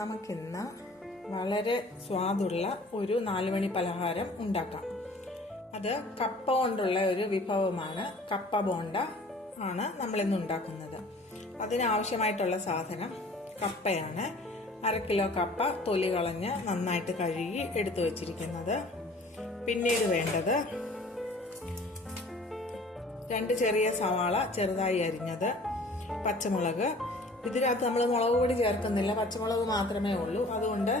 നമുക്കിന്ന് വളരെ സ്വാദുള്ള ഒരു 4 മണി പലഹാരം ഉണ്ടാക്കാം. അത് കപ്പ കൊണ്ടുള്ള ഒരു വിഭവമാണ്. കപ്പ ബോണ്ട ആണ് നമ്മളിന്ന് ഉണ്ടാക്കുന്നത്. അതിനാവശ്യമായിട്ടുള്ള സാധനം കപ്പയാണ്. 1/2 കിലോ കപ്പ തൊലി കളഞ്ഞ് നന്നായിട്ട് കഴുകി എടുത്തു വച്ചിരിക്കുന്നത്. പിന്നീട് വേണ്ടത് 2 ചെറിയ സവാള ചെറുതായി അരിഞ്ഞത്, പച്ചമുളക്. ഇതിനകത്ത് നമ്മൾ മുളക് പൊടി ചേർക്കുന്നില്ല, പച്ചമുളക് മാത്രമേ ഉള്ളൂ. അതുകൊണ്ട്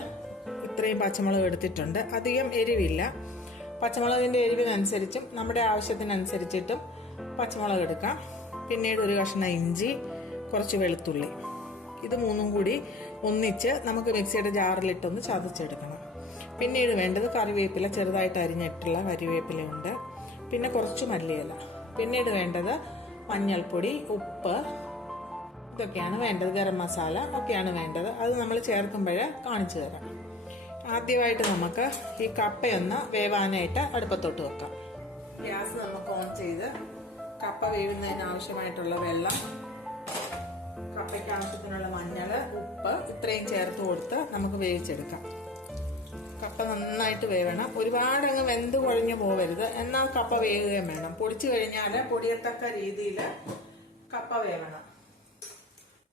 ഇത്രയും പച്ചമുളക് എടുത്തിട്ടുണ്ട്. അധികം എരിവില്ല. പച്ചമുളകിന്റെ എരിവിനനുസരിച്ചും നമ്മുടെ ആവശ്യത്തിനനുസരിച്ചിട്ടും പച്ചമുളക് എടുക്കാം. പിന്നീട് ഒരു കഷ്ണം ഇഞ്ചി, കുറച്ച് വെളുത്തുള്ളി. ഇത് മൂന്നും കൂടി ഒന്നിച്ച് നമുക്ക് മിക്സിയുടെ ജാറിലിട്ടൊന്ന് ചതച്ചെടുക്കണം. പിന്നീട് വേണ്ടത് കറിവേപ്പില, ചെറുതായിട്ട് അരിഞ്ഞിട്ടുള്ള കറിവേപ്പിലയുണ്ട്. പിന്നെ കുറച്ച് മല്ലിയില. പിന്നീട് വേണ്ടത് മഞ്ഞൾപ്പൊടി, ഉപ്പ്, ഇതൊക്കെയാണ് വേണ്ടത്. ഗരം മസാല ഒക്കെയാണ് വേണ്ടത്. അത് നമ്മൾ ചേർക്കുമ്പോൾ കാണിച്ചു തരാം. ആദ്യമായിട്ട് നമുക്ക് ഈ കപ്പയൊന്ന് വേവാനായിട്ട് അടുപ്പത്തോട്ട് വെക്കാം. ഗ്യാസ് നമുക്ക് ഓൺ ചെയ്ത് കപ്പ വേവുന്നതിന് ആവശ്യമായിട്ടുള്ള വെള്ളം, കപ്പയ്ക്ക് ആവശ്യത്തിനുള്ള മഞ്ഞൾ, ഉപ്പ് ഇത്രയും ചേർത്ത് കൊടുത്ത് നമുക്ക് വേവിച്ചെടുക്കാം. കപ്പ നന്നായിട്ട് വേവണം. ഒരുപാട് അങ്ങ് വെന്ത് കുഴഞ്ഞു പോവരുത്, എന്നാൽ കപ്പ വേവുകയും വേണം. പൊടിച്ചു കഴിഞ്ഞാൽ പൊടിയത്തക്ക രീതിയിൽ കപ്പ വേവണം.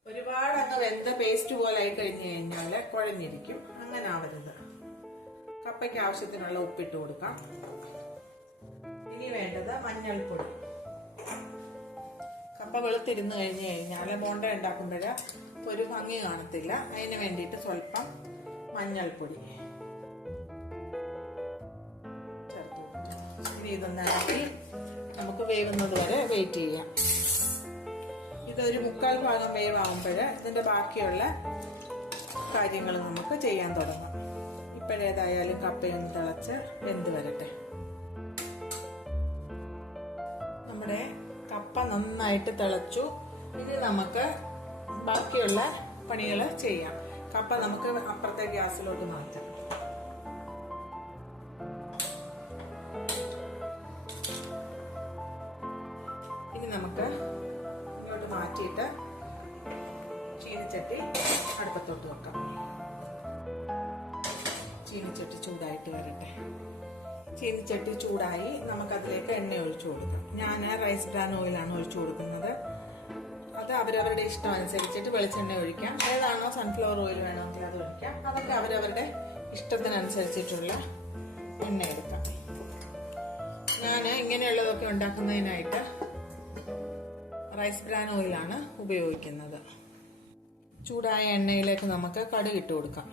ഒരുപാട് അങ്ങ് വെന്ത പേസ്റ്റ് പോലെ ആയി കഴിഞ്ഞു കഴിഞ്ഞാൽ കുഴഞ്ഞിരിക്കും. അങ്ങനെ ആവരുത്. കപ്പയ്ക്ക് ആവശ്യത്തിനുള്ള ഉപ്പിട്ട് കൊടുക്കാം. ഇനി വേണ്ടത് മഞ്ഞൾപ്പൊടി. കപ്പ വെളുത്തിരുന്ന് കഴിഞ്ഞു കഴിഞ്ഞാൽ ബോണ്ട ഉണ്ടാക്കുമ്പോൾ ഒരു ഭംഗി കാണത്തില്ല. അതിന് വേണ്ടിയിട്ട് സ്വല്പം മഞ്ഞൾപ്പൊടി ചേർത്ത് കൊടുക്കാം. ഇനി ഇതൊന്ന് ഇളക്കി നമുക്ക് വേവുന്നത് വരെ വെയിറ്റ് ചെയ്യാം. ഇതൊരു 3/4 ഭാഗം വേവാകുമ്പോൾ ഇതിന്റെ ബാക്കിയുള്ള കാര്യങ്ങൾ നമുക്ക് ചെയ്യാൻ തുടങ്ങാം. ഇപ്പോഴേതായാലും കപ്പയൊന്ന് തിളച്ച് വെന്ത് വരട്ടെ. നമ്മുടെ കപ്പ നന്നായിട്ട് തിളച്ചു. ഇനി നമുക്ക് ബാക്കിയുള്ള പണികൾ ചെയ്യാം. കപ്പ നമുക്ക് അപ്പുറത്തെ ഗ്യാസിലോട്ട് മാറ്റാം. ഇനി നമുക്ക് മാറ്റിയിട്ട് ചീനിച്ചട്ടി അടുപ്പത്തോട്ട് വെക്കാം. ചീനിച്ചട്ടി ചൂടായിട്ട് വരട്ടെ. ചീനിച്ചട്ടി ചൂടായി നമുക്കതിലേക്ക് എണ്ണ ഒഴിച്ചു കൊടുക്കാം. ഞാൻ റൈസ് ബ്രാൻ ഓയിലാണ് ഒഴിച്ചു കൊടുക്കുന്നത്. അത് അവരവരുടെ ഇഷ്ടം അനുസരിച്ചിട്ട് വെളിച്ചെണ്ണ ഒഴിക്കാം. ഏതാണോ സൺഫ്ലവർ ഓയിൽ വേണമെങ്കിൽ അത് ഒഴിക്കാം. അതൊക്കെ അവരവരുടെ ഇഷ്ടത്തിനനുസരിച്ചിട്ടുള്ള എണ്ണ എടുക്കാം. ഞാൻ ഇങ്ങനെയുള്ളതൊക്കെ ഉണ്ടാക്കുന്നതിനായിട്ട് റൈസ് ബ്രാൻ ഓയിലാണ് ഉപയോഗിക്കുന്നത്. ചൂടായ എണ്ണയിലേക്ക് നമുക്ക് കടുക് ഇട്ട് കൊടുക്കാം.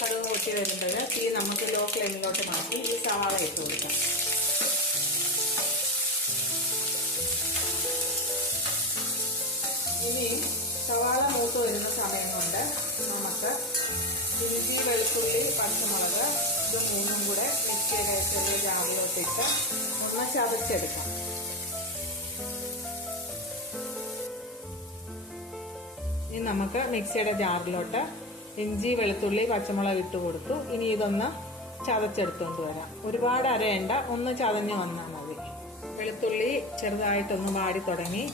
കടുക് പൊട്ടി വരുമ്പോൾ തീ നമുക്ക് ലോ ഫ്ലെയിമിലോട്ട് മാറ്റി ഈ സവാള ഇട്ട് കൊടുക്കാം. ഇനി സവാള മൂത്ത് വരുന്ന സമയം കൊണ്ട് നമുക്ക് ഇഞ്ചി, വെളുത്തുള്ളി, പച്ചമുളക് ഇത് മൂന്നും കൂടെ മിക്സിയുടെ ചെറിയ ജാറിലോട്ടിട്ട് ഒന്ന് ചതച്ചെടുക്കാം. ഇനി നമുക്ക് മിക്സിയുടെ ജാറിലോട്ട് ഇഞ്ചി, വെളുത്തുള്ളി, പച്ചമുളക് ഇട്ട് കൊടുത്തു. ഇനി ഇതൊന്ന് ചതച്ചെടുത്തുകൊണ്ട് വരാം. ഒരുപാട് അരയണ്ട, ഒന്ന് ചതഞ്ഞ് വന്നാൽ മതി. വെളുത്തുള്ളി ചെറുതായിട്ടൊന്ന് വാടി തുടങ്ങി.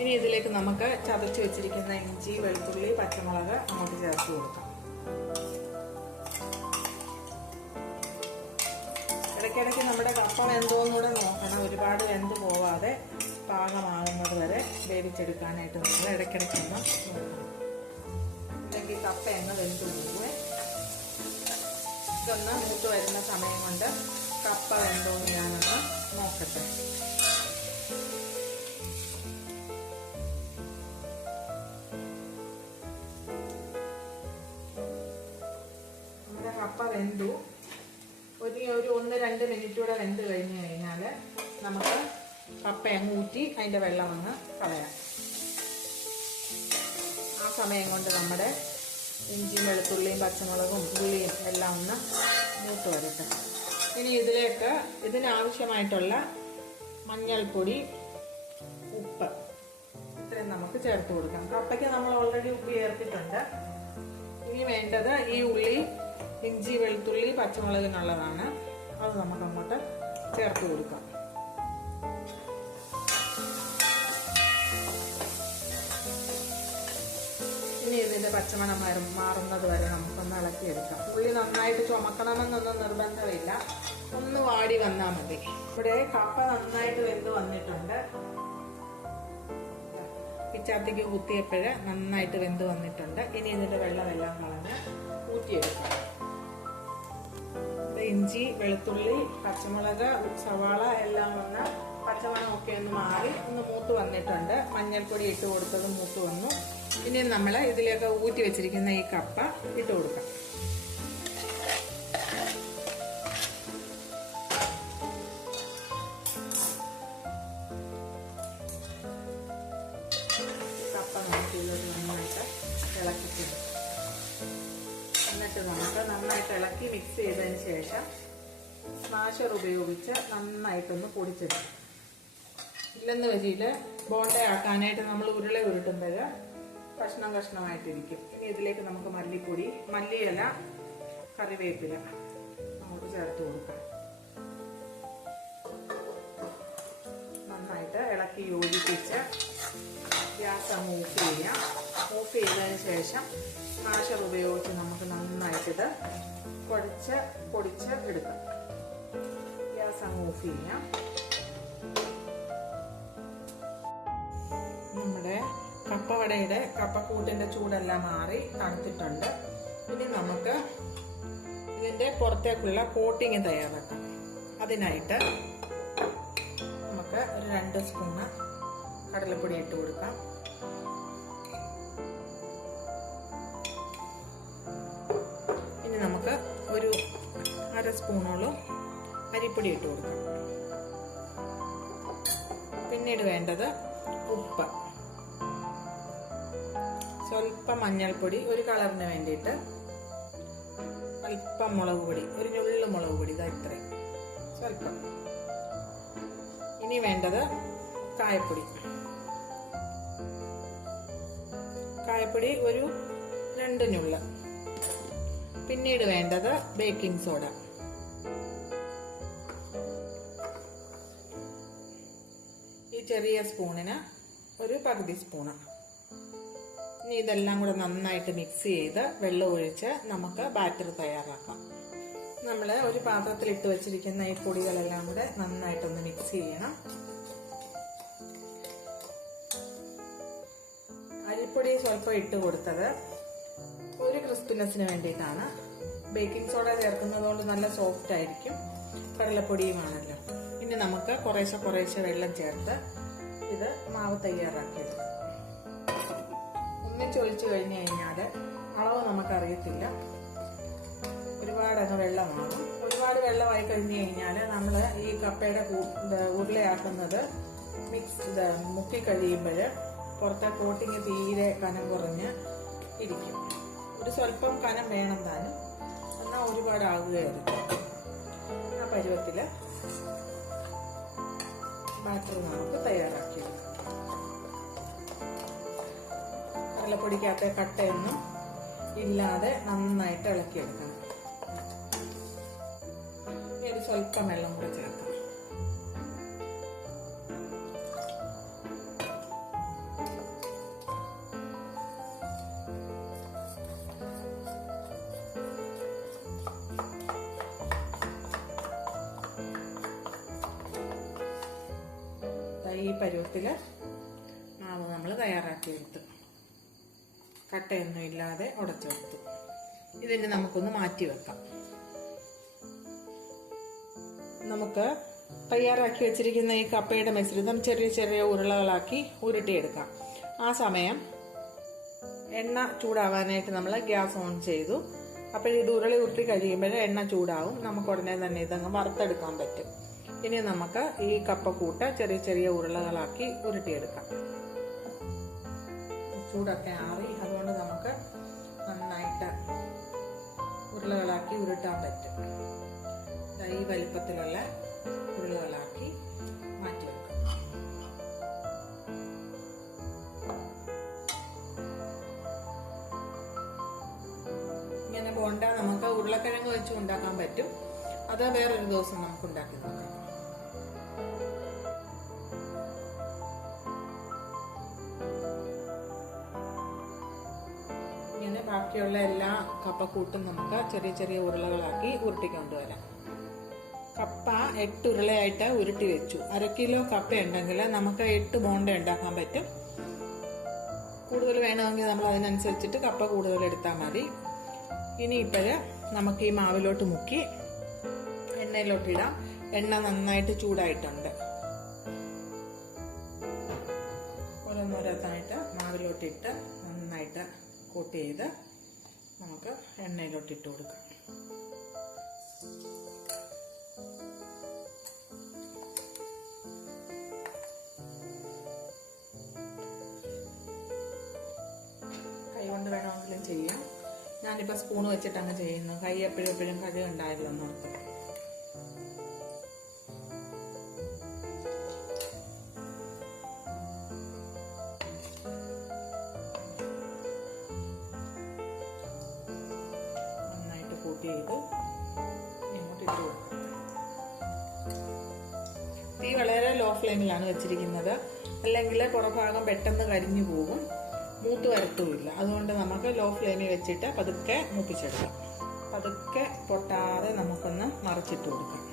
ഇനി ഇതിലേക്ക് നമുക്ക് ചതച്ച് വെച്ചിരിക്കുന്ന ഇഞ്ചി, വെളുത്തുള്ളി, പച്ചമുളക് അങ്ങോട്ട് ചേർത്ത് കൊടുക്കാം. ഇടയ്ക്കിടയ്ക്ക് നമ്മുടെ കപ്പ വെന്തോന്നൂടെ നോക്കണം. ഒരുപാട് വെന്ത് പോവാതെ പാകമാകുന്നത് വരെ വേവിച്ചെടുക്കാനായിട്ട് നമ്മൾ ഇടയ്ക്കിടയ്ക്ക് ഒന്ന് നോക്കണം. ഇല്ലെങ്കിൽ കപ്പ അങ്ങ് വെന്ത് പോകുവേ. ഇതൊന്ന് മൂത്ത് വരുന്ന സമയം കൊണ്ട് കപ്പ വെന്തോന്ന് ഞാനൊന്ന് നോക്കട്ടെ. കപ്പ വെന്തു. ഒരു 1-2 മിനിറ്റ് കൂടെ വെന്ത് കഴിഞ്ഞ് കഴിഞ്ഞാൽ നമുക്ക് കപ്പ അങ്ങ് ഊറ്റി അതിൻ്റെ വെള്ളം അങ്ങ് കളയാം. ആ സമയം കൊണ്ട് നമ്മുടെ ഇഞ്ചിയും, വെളുത്തുള്ളിയും, പച്ചമുളകും, ഉള്ളിയും എല്ലാം ഒന്ന് മൂത്ത് വരട്ടെ. ഇനി ഇതിലേക്ക് ഇതിനാവശ്യമായിട്ടുള്ള മഞ്ഞൾപ്പൊടി, ഉപ്പ് ഇത്രയും നമുക്ക് ചേർത്ത് കൊടുക്കാം. കപ്പയ്ക്ക് നമ്മൾ ഓൾറെഡി ഉപ്പ് ചേർത്തിട്ടുണ്ട്. ഇനി വേണ്ടത് ഈ ഉള്ളി ഇഞ്ചി, വെളുത്തുള്ളി, പച്ചമുളകിനുള്ളതാണ്. അത് നമുക്ക് അങ്ങോട്ട് ചേർത്ത് കൊടുക്കാം. ഇനി ഇതിൻ്റെ പച്ചമണം മാറുന്നത് വരെ നമുക്കൊന്ന് ഇളക്കിയെടുക്കാം. ഉള്ളി നന്നായിട്ട് ചുമക്കണമെന്നൊന്നും നിർബന്ധമില്ല, ഒന്ന് വാടി വന്നാൽ മതി. ഇവിടെ കപ്പ നന്നായിട്ട് വെന്ത് വന്നിട്ടുണ്ട്. പിച്ചാത്തിക്ക് കുത്തിയപ്പോഴ് നന്നായിട്ട് വെന്ത് വന്നിട്ടുണ്ട്. ഇനി ഇതിൻ്റെ വെള്ളമെല്ലാം കളഞ്ഞ് ഊറ്റിയെടുക്കാം. ഇഞ്ചി, വെളുത്തുള്ളി, പച്ചമുളക്, സവാള എല്ലാം വന്ന് പച്ചമണമൊക്കെ ഒന്ന് മാറി ഒന്ന് മൂത്ത് വന്നിട്ടുണ്ട്. മഞ്ഞൾപ്പൊടി ഇട്ട് കൊടുത്തത് മൂത്ത് വന്നു. ഇനി നമ്മൾ ഇതിലേക്ക് ഊറ്റി വെച്ചിരിക്കുന്ന ഈ കപ്പ ഇട്ട് കൊടുക്കാം. കപ്പ നമുക്ക് ഇതിലോട്ട് നന്നായിട്ട് ഇളക്കിയിട്ടുണ്ട്. എന്നിട്ട് നമുക്ക് നന്നായിട്ട് ഇളക്കി മിക്സ് ചെയ്തതിന് ശേഷം സ്മാഷർ ഉപയോഗിച്ച് നന്നായിട്ടൊന്ന് പൊടിച്ചെടുക്കും. ഇല്ലെന്ന് വെച്ചിൽ ബോണ്ട ആക്കാനായിട്ട് നമ്മൾ ഉരുള ഉരുട്ടുമ്പോൾ കഷ്ണം കഷ്ണമായിട്ടിരിക്കും. ഇനി ഇതിലേക്ക് നമുക്ക് മല്ലിപ്പൊടി, മല്ലിയില, കറിവേപ്പില അങ്ങോട്ട് ചേർത്ത് കൊടുക്കാം. നന്നായിട്ട് ഇളക്കി യോജിപ്പിച്ച് ഗ്യാസ് അങ്ങ് ഓഫ് ചെയ്യാം. ഓഫ് ചെയ്തതിന് ശേഷം സ്മാഷർ ഉപയോഗിച്ച് നമുക്ക് നന്നായിട്ടിത് പൊടിച്ച് എടുക്കാം. ഗ്യാസ് അങ്ങ് ഓഫ് ചെയ്യാം. നമ്മുടെ കപ്പവടയുടെ കപ്പക്കൂട്ടിൻ്റെ ചൂടെല്ലാം മാറി തണുത്തിട്ടുണ്ട്. ഇനി നമുക്ക് ഇതിൻ്റെ പുറത്തേക്കുള്ള കോട്ടിങ് തയ്യാറാക്കാം. അതിനായിട്ട് നമുക്ക് ഒരു 2 സ്പൂണ് കടലപ്പൊടി ഇട്ട് കൊടുക്കാം. ഇനി നമുക്ക് ഒരു 1/2 സ്പൂണോളം അരിപ്പൊടി ഇട്ട് കൊടുക്കാം. പിന്നീട് വേണ്ടത് ഉപ്പ്, സ്വല്പം മഞ്ഞൾപ്പൊടി ഒരു കളറിന് വേണ്ടിയിട്ട്, അല്പം മുളക് പൊടി, ഒരു ഞുള്ളു മുളക് പൊടി, ഇതാ ഇത്രയും സ്വല്പം. ഇനി വേണ്ടത് കായപ്പൊടി. കായപ്പൊടി ഒരു 2 ഞുള്ള്. പിന്നീട് വേണ്ടത് ബേക്കിംഗ് സോഡ. ഈ ചെറിയ സ്പൂണിന് ഒരു പകുതി സ്പൂണ്. ഇനി ഇതെല്ലാം കൂടെ നന്നായിട്ട് മിക്സ് ചെയ്ത് വെള്ളം ഒഴിച്ച് നമുക്ക് ബാറ്റർ തയ്യാറാക്കാം. നമ്മൾ ഒരു പാത്രത്തിൽ ഇട്ട് വെച്ചിരിക്കുന്ന ഈ പൊടികളെല്ലാം കൂടെ നന്നായിട്ടൊന്ന് മിക്സ് ചെയ്യണം. അരിപ്പൊടി സ്വല്പം ഇട്ട് കൊടുത്തത് ഒരു ക്രിസ്പിനെസ്സിന് വേണ്ടിയിട്ടാണ്. ബേക്കിംഗ് സോഡ ചേർക്കുന്നത് കൊണ്ട് നല്ല സോഫ്റ്റ് ആയിരിക്കും. കടലപ്പൊടിയുമാണല്ലോ. ഇനി നമുക്ക് കുറേശ്ശെ വെള്ളം ചേർത്ത് ഇത് മാവ് തയ്യാറാക്കിയെടുക്കാം. ഒന്നിച്ചൊഴിച്ച് കഴിഞ്ഞ് കഴിഞ്ഞാൽ അളവ് നമുക്കറിയത്തില്ല, ഒരുപാടങ്ങ് വെള്ളമാകും. ഒരുപാട് വെള്ളമായി കഴിഞ്ഞ് കഴിഞ്ഞാൽ നമ്മൾ ഈ കപ്പയുടെ ഉരുളയാക്കുന്നത് മുക്കി കഴിയുമ്പോൾ പുറത്തെ കോട്ടിങ് തീരെ കനം കുറഞ്ഞ് ഇരിക്കും. ഒരു സ്വല്പം കനം വേണം താനും, എന്നാൽ ഒരുപാടാകുകയായിരുന്നു. ആ പരുവത്തിൽ ബാറ്റർ നമുക്ക് തയ്യാറാക്കിയെടുക്കാം. കടലപ്പൊടിക്കകത്തെ കട്ടയൊന്നും ഇല്ലാതെ നന്നായിട്ട് ഇളക്കിയെടുക്കണം. ഒരു സ്വല്പം വെള്ളം കൂടെ ചേർക്കാം. ഈ പരുവത്തിൽ മാവ് നമ്മൾ തയ്യാറാക്കിയെടുത്തു. കട്ടയൊന്നും ഇല്ലാതെ ഉടച്ചെടുത്തു. ഇതിന് നമുക്കൊന്ന് മാറ്റി വെക്കാം. നമുക്ക് തയ്യാറാക്കി വെച്ചിരിക്കുന്ന ഈ കപ്പയുടെ മിശ്രിതം ചെറിയ ഉരുളകളാക്കി ഉരുട്ടിയെടുക്കാം. ആ സമയം എണ്ണ ചൂടാവാനായിട്ട് നമ്മൾ ഗ്യാസ് ഓൺ ചെയ്തു. അപ്പോൾ ഇത് ഉരുളി ഉരുട്ടി കഴിയുമ്പോൾ എണ്ണ ചൂടാവും. നമുക്ക് ഉടനെ തന്നെ ഇതങ്ങ് വറുത്തെടുക്കാൻ പറ്റും. ഇനി നമുക്ക് ഈ കപ്പക്കൂട്ട് ചെറിയ ഉരുളകളാക്കി ഉരുട്ടിയെടുക്കാം. ചൂടൊക്കെ ആറി, അതുകൊണ്ട് നമുക്ക് നന്നായിട്ട് ഉരുളകളാക്കി ഉരുട്ടാൻ പറ്റും. ഈ വലിപ്പത്തിലുള്ള ഉരുളകളാക്കി മാറ്റി വെക്കാം. ഇങ്ങനെ ബോണ്ട നമുക്ക് ഉരുളക്കിഴങ്ങ് വെച്ച് ഉണ്ടാക്കാൻ പറ്റും. അത് വേറൊരു ദിവസം നമുക്ക് ഉണ്ടാക്കി നോക്കാം. ഇങ്ങനെ ബാക്കിയുള്ള എല്ലാ കപ്പക്കൂട്ടും നമുക്ക് ചെറിയ ചെറിയ ഉരുളകളാക്കി ഉരുട്ടിക്കൊണ്ടുവരാം. കപ്പ 8 ഉരുളയായിട്ട് ഉരുട്ടി വെച്ചു. 1/2 കിലോ കപ്പ ഉണ്ടെങ്കിൽ നമുക്ക് 8 ബോണ്ട ഉണ്ടാക്കാൻ പറ്റും. കൂടുതൽ വേണമെങ്കിൽ നമ്മൾ അതിനനുസരിച്ചിട്ട് കപ്പ കൂടുതൽ എടുത്താൽ മതി. ഇനിയിപ്പോഴ് നമുക്ക് ഈ മാവിലോട്ട് മുക്കി എണ്ണയിലോട്ടിടാം. എണ്ണ നന്നായിട്ട് ചൂടായിട്ടുണ്ട്. ഓരോന്നോരോന്നായിട്ട് മാവിലോട്ടിട്ട് നന്നായിട്ട് കോട്ട് ചെയ്ത് നമുക്ക് എണ്ണയിലോട്ടിട്ട് കൊടുക്കാം. കൈ കൊണ്ട് വേണമെങ്കിലും ചെയ്യാം. ഞാനിപ്പോൾ സ്പൂൺ വെച്ചിട്ടാണ് ചെയ്യുന്നത്. കൈ എപ്പോഴും കഴുകുണ്ടായല്ലോ എന്നോർത്ത്. നന്നായിട്ട് കൂട്ടി ചെയ്ത് ഇങ്ങോട്ട് ഇട്ട് കൊടുക്കാം. തീ വളരെ ലോ ഫ്ലെയിമിലാണ് വെച്ചിരിക്കുന്നത്. അല്ലെങ്കിൽ പുറഭാഗം പെട്ടെന്ന് കരിഞ്ഞു പോകും, മൂത്ത് വരത്തുമില്ല. അതുകൊണ്ട് നമുക്ക് ലോ ഫ്ലെയിമിൽ വെച്ചിട്ട് പതുക്കെ മൂപ്പിച്ചെടുക്കാം. പതുക്കെ പൊട്ടാതെ നമുക്കൊന്ന് മറിച്ചിട്ട് കൊടുക്കാം.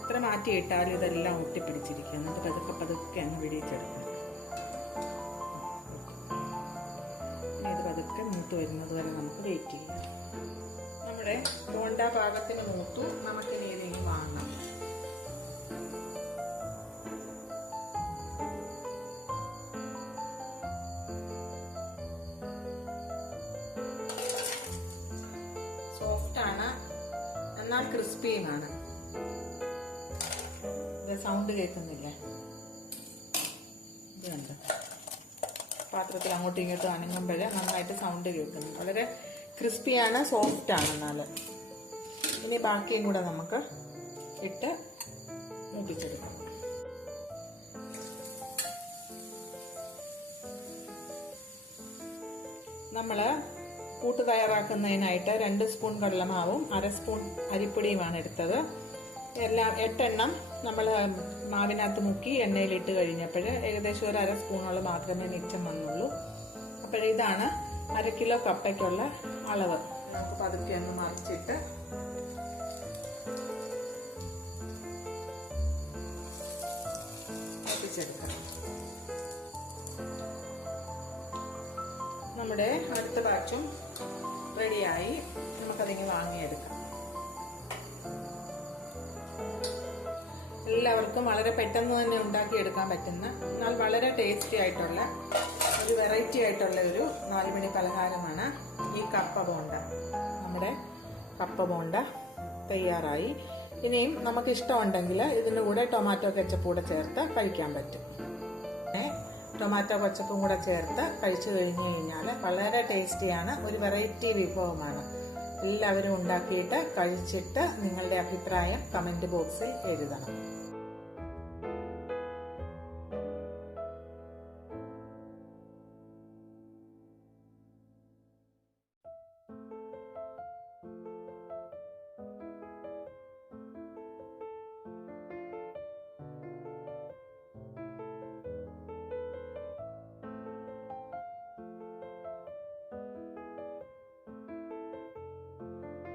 എത്ര മാറ്റിയിട്ടാലും ഇതെല്ലാം ഒട്ടിപ്പിടിച്ചിരിക്കും. എന്നിട്ട് പതുക്കെ അങ്ങ് വിടിയിച്ചെടുക്കണം. ഇനി ഇത് പതുക്കെ മൂത്ത് വരുന്നത് വരെ നമുക്ക് വെയിറ്റ് ചെയ്യാം. നമ്മുടെ ബോണ്ട പാകത്തിന് മൂത്തു. നമുക്കിനി ഇതിന് വാങ്ങാം. സോഫ്റ്റാണ്, എന്നാൽ ക്രിസ്പിയുമാണ്. ഇത് സൗണ്ട് കേൾക്കുന്നില്ലേ? ഇത് കണ്ടോ, പാത്രത്തിൽ അങ്ങോട്ടും ഇങ്ങോട്ടും അനങ്ങുമ്പോഴേ നന്നായിട്ട് സൗണ്ട് കേൾക്കുന്നു. വളരെ ക്രിസ്പിയാണ്, സോഫ്റ്റാണ്. എന്നാൽ ഇനി ബാക്കിയും കൂടെ നമുക്ക് ഇട്ട് മൂപ്പിച്ചെടുക്കാം. നമ്മൾ കൂട്ട് തയ്യാറാക്കുന്നതിനായിട്ട് 2 സ്പൂൺ കടലമാവും 1/2 സ്പൂൺ അരിപ്പൊടിയുമാണ് എടുത്തത്. എല്ലാം 8 എണ്ണം നമ്മൾ മാവിനകത്ത് മുക്കി എണ്ണയിലിട്ട് കഴിഞ്ഞപ്പോൾ ഏകദേശം ഒരു 1/2 സ്പൂണോളം മാത്രമേ മിച്ചം വന്നുള്ളൂ. അപ്പോഴിതാണ് 1/2 കിലോ കപ്പയ്ക്കുള്ള അളവ്. നമുക്ക് പതുക്കെ ഒന്ന് മറിച്ചിട്ട് ഒപ്പിച്ചെടുക്കാം. നമ്മുടെ അടുത്ത ബാച്ചും റെഡിയായി. നമുക്കതിങ്ങ് വാങ്ങിയെടുക്കാം. എല്ലാവർക്കും വളരെ പെട്ടെന്ന് തന്നെ ഉണ്ടാക്കിയെടുക്കാൻ പറ്റുന്ന, എന്നാൽ വളരെ ടേസ്റ്റി ആയിട്ടുള്ള ഒരു വെറൈറ്റി ആയിട്ടുള്ള ഒരു 4 മണി പലഹാരമാണ് ഈ കപ്പ ബോണ്ട. നമ്മുടെ കപ്പ ബോണ്ട തയ്യാറായി. ഇനിയും നമുക്ക് ഇഷ്ടമുണ്ടെങ്കിൽ ഇതിൻ്റെ കൂടെ ടൊമാറ്റോ കെച്ചപ്പ് കൂടെ ചേർത്ത് കഴിക്കാൻ പറ്റും. ടൊമാറ്റോ കെച്ചപ്പും കൂടെ ചേർത്ത് കഴിച്ചു കഴിഞ്ഞു കഴിഞ്ഞാൽ വളരെ ടേസ്റ്റിയാണ്. ഒരു വെറൈറ്റി വിഭവമാണ്. എല്ലാവരും ഉണ്ടാക്കിയിട്ട് കഴിച്ചിട്ട് നിങ്ങളുടെ അഭിപ്രായം കമൻറ്റ് ബോക്സിൽ എഴുതണം.